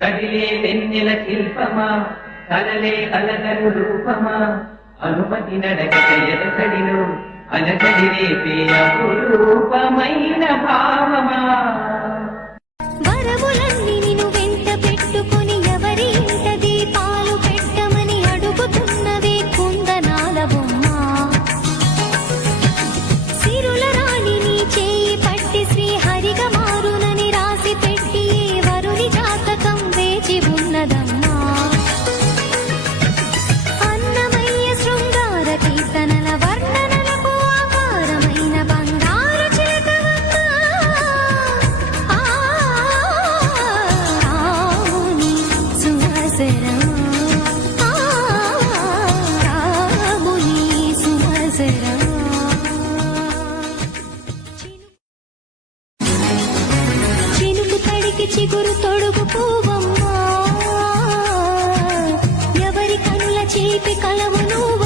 కదిలే వెన్నెల శిల్పమా కలలే అలగను రూపమా అనుమతి నడకట ఎదసడిలో అలజడి రేపే అపురూపమైన భావమా వరములన్నీ నిన్ను వెంట పెట్టుకొని ఎవరి ఇంట దీపాలు పెట్టమని అడుగుతున్నవే కుందనాల బొమ్మ సిరుల రాణి నీ చేయి పట్టి శ్రీహరిగా మారునని రాసి పెట్టి వరుని జాతకం వేచి ఉన్నదమ్మా అన్నమయ్య శృంగార కీర్తనల వర్ణనలకు ఆకారమైన బంగారు చిలకవమ్మ రాముని సుమసరమా రాముని సుమసరమా చినుకు తడికి చిగురు తొడుగు పూవమ్మా ఎవరి కనుల చేపి కలవు నువ్వు